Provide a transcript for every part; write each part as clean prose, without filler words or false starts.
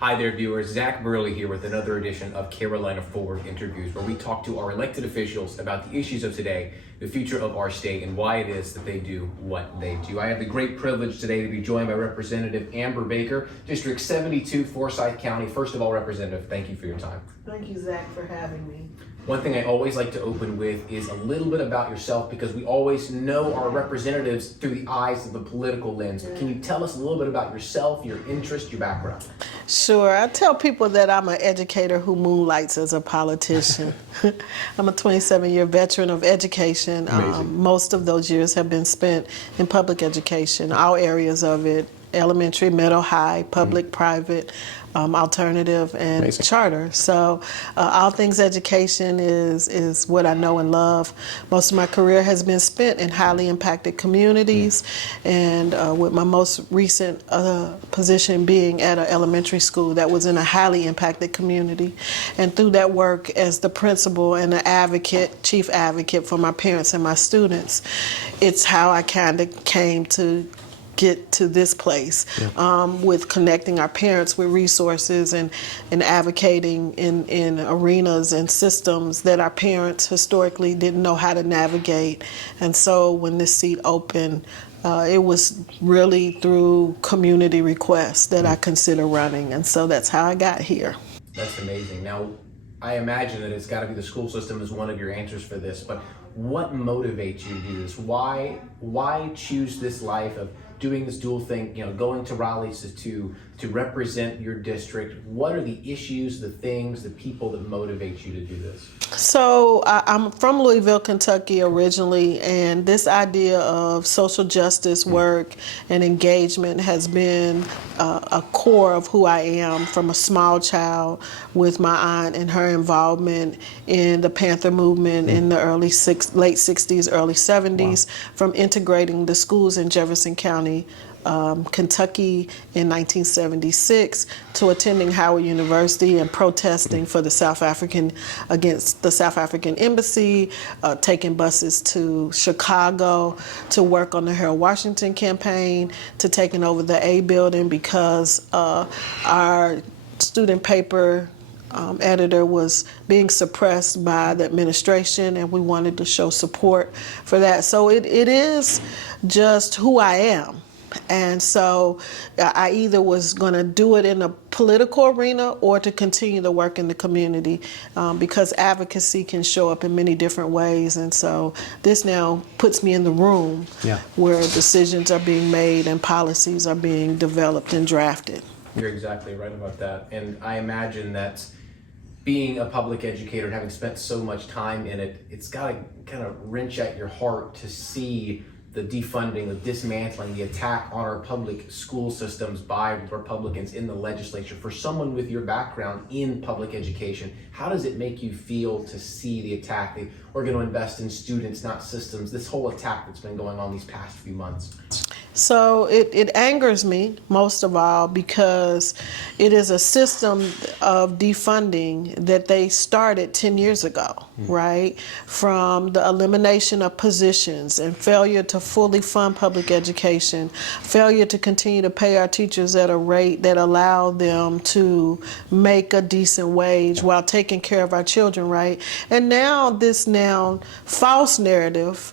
Hi there, viewers. Zach Burley here with another edition of Carolina Forward Interviews, where we talk to our elected officials about the issues of today, the future of our state, and why it is that they do what they do. I have the great privilege today to be joined by Representative Amber Baker, District 72, Forsyth County. First of all, Representative, thank you for your time. Thank you, Zach, for having me. One thing I always like to open with is a little bit about yourself, because we always know our representatives through the eyes of the political lens. But can you tell us a little bit about yourself, your interest, your background? Sure. I tell people that I'm an educator who moonlights as a politician. I'm a 27-year veteran of education. Most of those years have been spent in public education, all areas of it: elementary, middle, high, public, private, alternative, and charter. So all things education is what I know and love. Most of my career has been spent in highly impacted communities, and with my most recent position being at an elementary school that was in a highly impacted community. And through that work as the principal and the advocate, chief advocate for my parents and my students, it's how I kind of came to get to this place, with connecting our parents with resources and advocating in arenas and systems that our parents historically didn't know how to navigate. And so when this seat opened, it was really through community requests that I consider running, and so that's how I got here. That's amazing. Now, I imagine that it's got to be the school system is one of your answers for this, but what motivates you to do this? Why choose this life of doing this dual thing, going to rallies to represent your district? What are the issues, the things, the people that motivate you to do this? So I'm from Louisville, Kentucky originally, and this idea of social justice work and engagement has been a core of who I am from a small child, with my aunt and her involvement in the Panther movement in the late 60s, early 70s, from integrating the schools in Jefferson County, Kentucky in 1976, to attending Howard University and protesting for the against the South African embassy, taking buses to Chicago to work on the Harold Washington campaign, to taking over the A building because our student paper editor was being suppressed by the administration, and we wanted to show support for that. So it is just who I am. And so I either was going to do it in a political arena or to continue to work in the community, because advocacy can show up in many different ways. And so this now puts me in the room where decisions are being made and policies are being developed and drafted. You're exactly right about that. And I imagine that being a public educator and having spent so much time in it, it's got to kind of wrench at your heart to see the defunding, the dismantling, the attack on our public school systems by Republicans in the legislature. For someone with your background in public education, how does it make you feel to see the attack? We're going to invest in students, not systems. This whole attack that's been going on these past few months. So it angers me most of all, because it is a system of defunding that they started 10 years ago, right? From the elimination of positions and failure to fully fund public education, failure to continue to pay our teachers at a rate that allowed them to make a decent wage while taking care of our children, right? And now this false narrative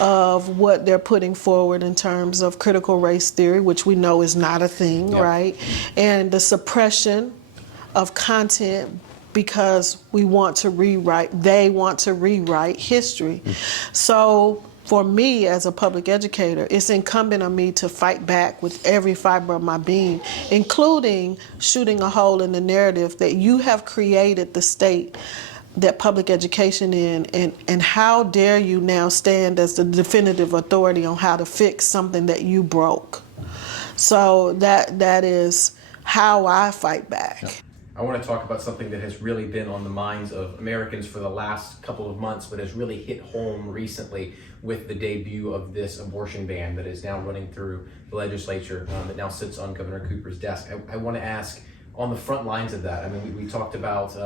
of what they're putting forward in terms of critical race theory, which we know is not a thing, right? And the suppression of content because they want to rewrite history. So for me as a public educator, it's incumbent on me to fight back with every fiber of my being, including shooting a hole in the narrative that you have created the state that public education in, and how dare you now stand as the definitive authority on how to fix something that you broke. So that is how I fight back. I want to talk about something that has really been on the minds of Americans for the last couple of months, but has really hit home recently with the debut of this abortion ban that is now running through the legislature, that now sits on Governor Cooper's desk. I want to ask, on the front lines of that, I mean, we talked about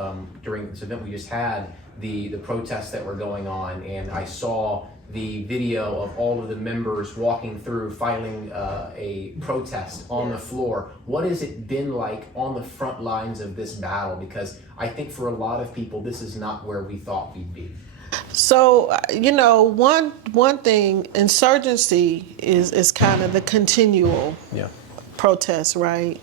during this event we just had the protests that were going on, and I saw the video of all of the members walking through, filing a protest on the floor. What has it been like on the front lines of this battle? Because I think for a lot of people, this is not where we thought we'd be. So, one thing, insurgency is kind of the continual protest, right?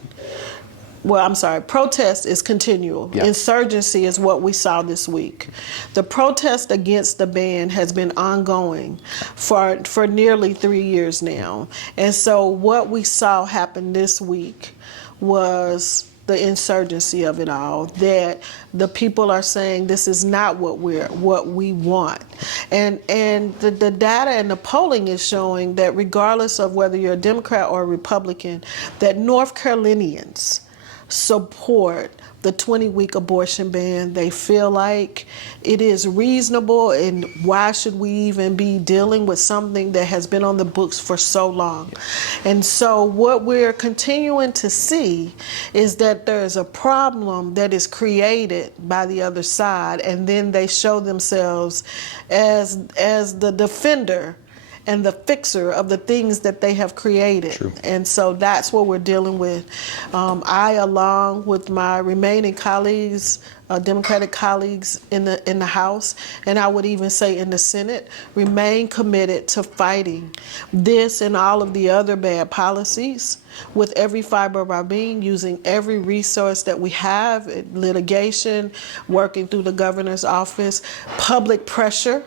Well, I'm sorry, protest is continual. Yeah. Insurgency is what we saw this week. The protest against the ban has been ongoing for nearly 3 years now. And so what we saw happen this week was the insurgency of it all, that the people are saying this is not what we want. And the data and the polling is showing that regardless of whether you're a Democrat or a Republican, that North Carolinians support the 20-week abortion ban. They feel like it is reasonable, and why should we even be dealing with something that has been on the books for so long? And so what we're continuing to see is that there's a problem that is created by the other side, and then they show themselves as the defender and the fixer of the things that they have created. True. And so that's what we're dealing with. I, along with my remaining colleagues, Democratic colleagues in the House, and I would even say in the Senate, remain committed to fighting this and all of the other bad policies with every fiber of our being, using every resource that we have, litigation, working through the governor's office, public pressure.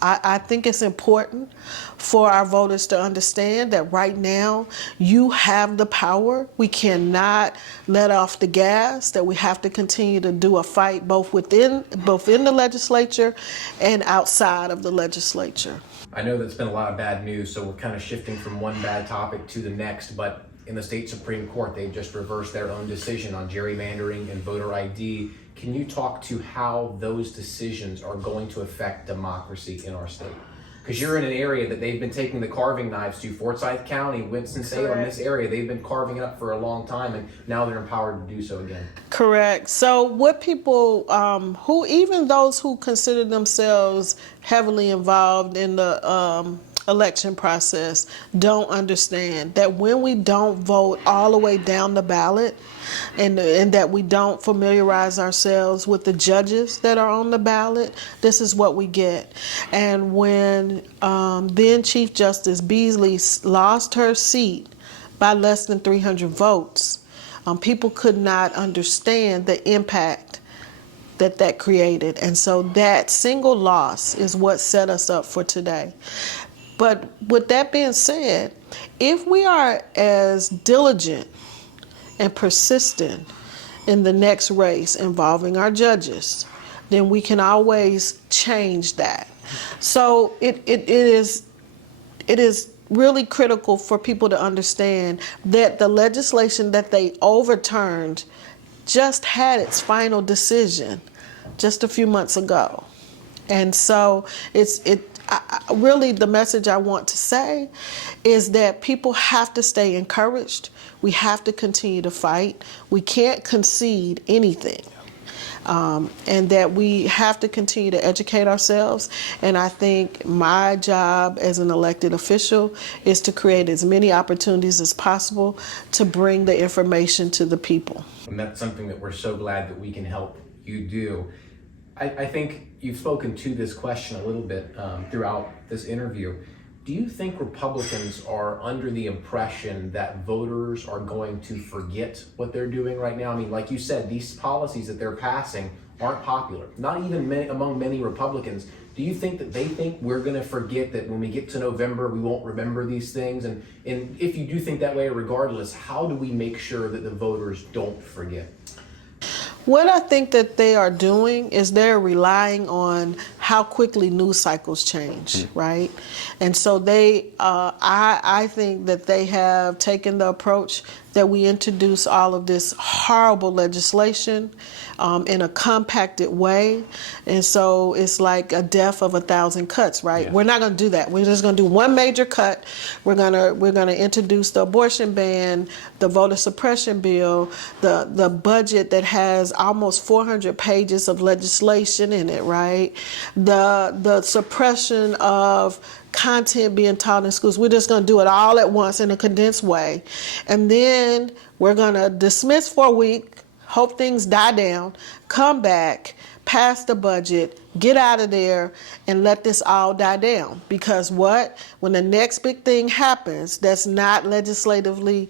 I think it's important for our voters to understand that right now you have the power. We cannot let off the gas, that we have to continue to do a fight both in the legislature and outside of the legislature. I know that's been a lot of bad news, so we're kind of shifting from one bad topic to the next, but in the state Supreme Court, they've just reversed their own decision on gerrymandering and voter ID. Can you talk to how those decisions are going to affect democracy in our state? Because you're in an area that they've been taking the carving knives to, Forsyth County, Winston-Salem, this area. They've been carving it up for a long time, and now they're empowered to do so again. Correct. So what people, even those who consider themselves heavily involved in the election process, don't understand that when we don't vote all the way down the ballot, and that we don't familiarize ourselves with the judges that are on the ballot, this is what we get. And when then Chief Justice Beasley lost her seat by less than 300 votes, people could not understand the impact that created. And so that single loss is what set us up for today. But with that being said, if we are as diligent and persistent in the next race involving our judges, then we can always change that. So it is really critical for people to understand that the legislation that they overturned just had its final decision just a few months ago. And so really the message I want to say is that people have to stay encouraged. We have to continue to fight. We can't concede anything. And that we have to continue to educate ourselves. And I think my job as an elected official is to create as many opportunities as possible to bring the information to the people. And that's something that we're so glad that we can help you do. I think you've spoken to this question a little bit throughout this interview. Do you think Republicans are under the impression that voters are going to forget what they're doing right now? I mean, like you said, these policies that they're passing aren't popular, not even among many Republicans. Do you think that they think we're going to forget that when we get to November, we won't remember these things? And if you do think that way, regardless, how do we make sure that the voters don't forget? What I think that they are doing is they're relying on how quickly news cycles change, right? And so I think that they have taken the approach that we introduce all of this horrible legislation in a compacted way. And so it's like a death of 1,000 cuts, right? Yeah. We're not going to do that. We're just going to do one major cut. We're going to introduce the abortion ban, the voter suppression bill, the budget that has almost 400 pages of legislation in it, right? the suppression of content being taught in schools. We're just going to do it all at once in a condensed way. And then we're going to dismiss for a week, hope things die down, come back, pass the budget, get out of there, and let this all die down. Because what? When the next big thing happens that's not legislatively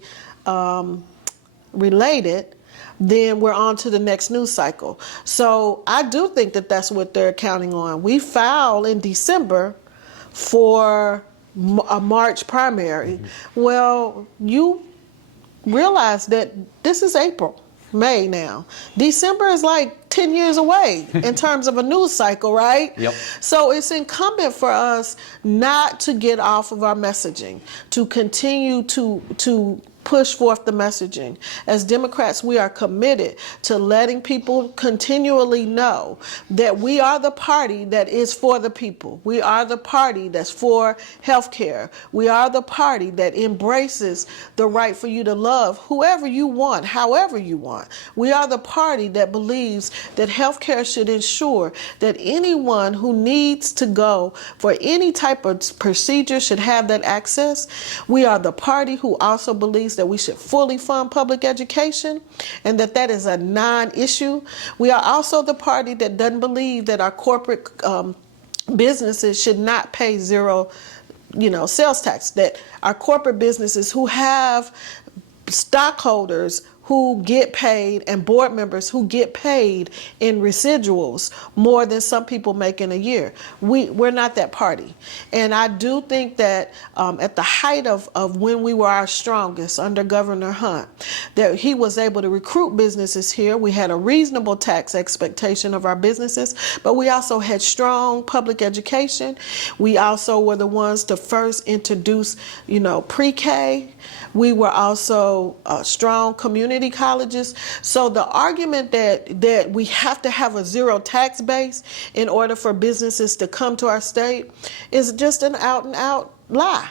related, then we're on to the next news cycle. So I do think that that's what they're counting on. We filed in December for a March primary. Well, you realize that this is April, May now. December is like 10 years away in terms of a news cycle, right? Yep. So it's incumbent for us not to get off of our messaging, to continue to push forth the messaging. As Democrats, we are committed to letting people continually know that we are the party that is for the people. We are the party that's for health care. We are the party that embraces the right for you to love whoever you want, however you want. We are the party that believes that health care should ensure that anyone who needs to go for any type of procedure should have that access. We are the party who also believes that we should fully fund public education and that is a non-issue. We are also the party that doesn't believe that our corporate businesses should not pay zero, sales tax, that our corporate businesses who have stockholders who get paid and board members who get paid in residuals more than some people make in a year. We're not that party. And I do think that at the height of when we were our strongest under Governor Hunt, that he was able to recruit businesses here. We had a reasonable tax expectation of our businesses, but we also had strong public education. We also were the ones to first introduce, pre-K. We were also strong community colleges. So the argument that we have to have a zero tax base in order for businesses to come to our state is just an out and out lie.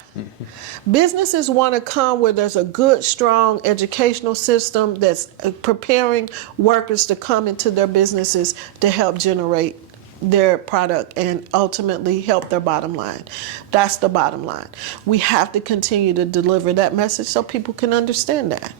Businesses want to come where there's a good, strong educational system that's preparing workers to come into their businesses to help generate their product and ultimately help their bottom line. That's the bottom line. We have to continue to deliver that message so people can understand that.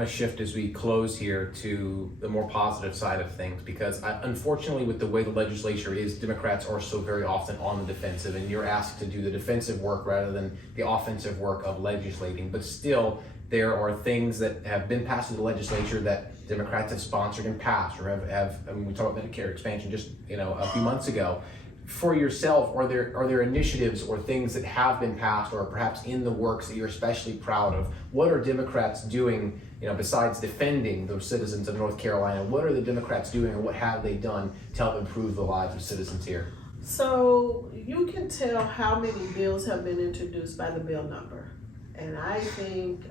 I shift as we close here to the more positive side of things, because unfortunately with the way the legislature is, Democrats are so very often on the defensive, and you're asked to do the defensive work rather than the offensive work of legislating. But still, there are things that have been passed in the legislature that Democrats have sponsored and passed, or have we talked about Medicare expansion just a few months ago. For yourself, are there initiatives or things that have been passed or perhaps in the works that you're especially proud of? What are Democrats doing, besides defending the citizens of North Carolina? What are the Democrats doing, or what have they done to help improve the lives of citizens here? So you can tell how many bills have been introduced by the bill number. And I think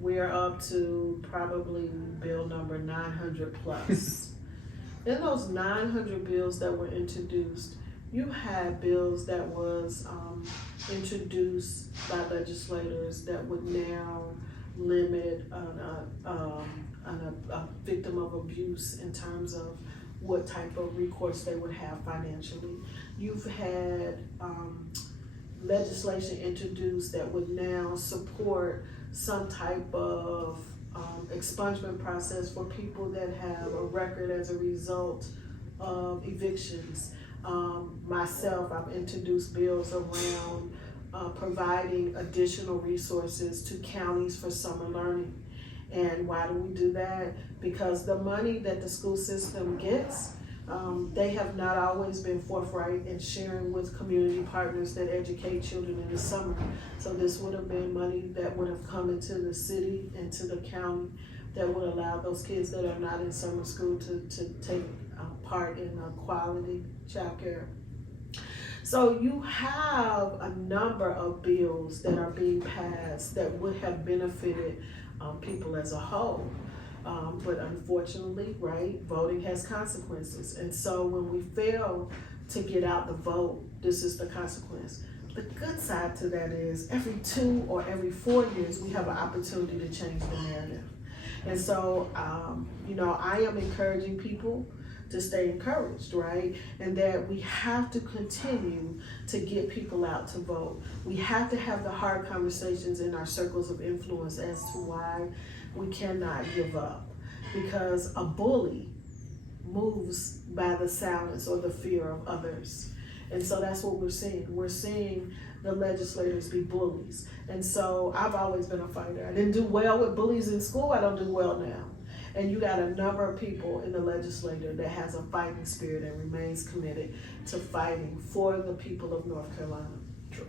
we're up to probably bill number 900 plus. In those 900 bills that were introduced, you had bills that was introduced by legislators that would now limit a victim of abuse in terms of what type of recourse they would have financially. You've had legislation introduced that would now support some type of expungement process for people that have a record as a result of evictions. Myself, I've introduced bills around providing additional resources to counties for summer learning. And why do we do that? Because the money that the school system gets, they have not always been forthright in sharing with community partners that educate children in the summer. So this would have been money that would have come into the city and to the county that would allow those kids that are not in summer school to take part in quality childcare. So you have a number of bills that are being passed that would have benefited people as a whole. But unfortunately, right, voting has consequences. And so when we fail to get out the vote, this is the consequence. The good side to that is every 2 or every 4 years, we have an opportunity to change the narrative. And so, I am encouraging people to stay encouraged, right? And that we have to continue to get people out to vote. We have to have the hard conversations in our circles of influence as to why we cannot give up. Because a bully moves by the silence or the fear of others. And so that's what we're seeing. We're seeing the legislators be bullies. And so I've always been a fighter. I didn't do well with bullies in school. I don't do well now. And you got a number of people in the legislature that has a fighting spirit and remains committed to fighting for the people of North Carolina. Sure.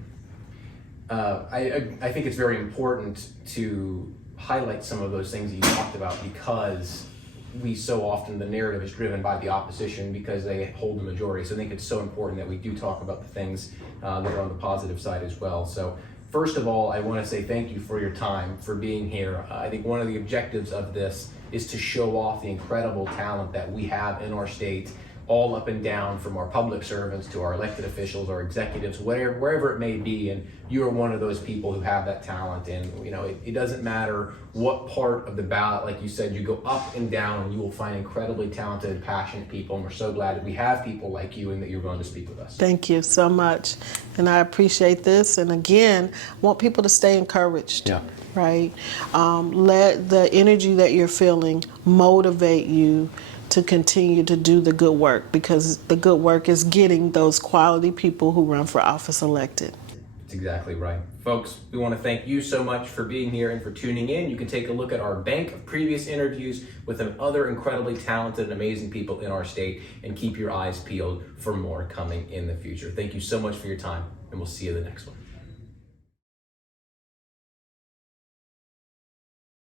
I think it's very important to highlight some of those things that you talked about, because we so often, the narrative is driven by the opposition because they hold the majority. So I think it's so important that we do talk about the things that are on the positive side as well. So first of all, I want to say thank you for your time, for being here. I think one of the objectives of this is to show off the incredible talent that we have in our state, all up and down, from our public servants to our elected officials, our executives, wherever it may be. And you are one of those people who have that talent. And it doesn't matter what part of the ballot, like you said, you go up and down and you will find incredibly talented and passionate people. And we're so glad that we have people like you and that you're going to speak with us. Thank you so much. And I appreciate this. And again, I want people to stay encouraged. Yeah. Right? Let the energy that you're feeling motivate you to continue to do the good work, because the good work is getting those quality people who run for office elected. That's exactly right. Folks, we want to thank you so much for being here and for tuning in. You can take a look at our bank of previous interviews with other incredibly talented and amazing people in our state, and keep your eyes peeled for more coming in the future. Thank you so much for your time, and we'll see you in the next one.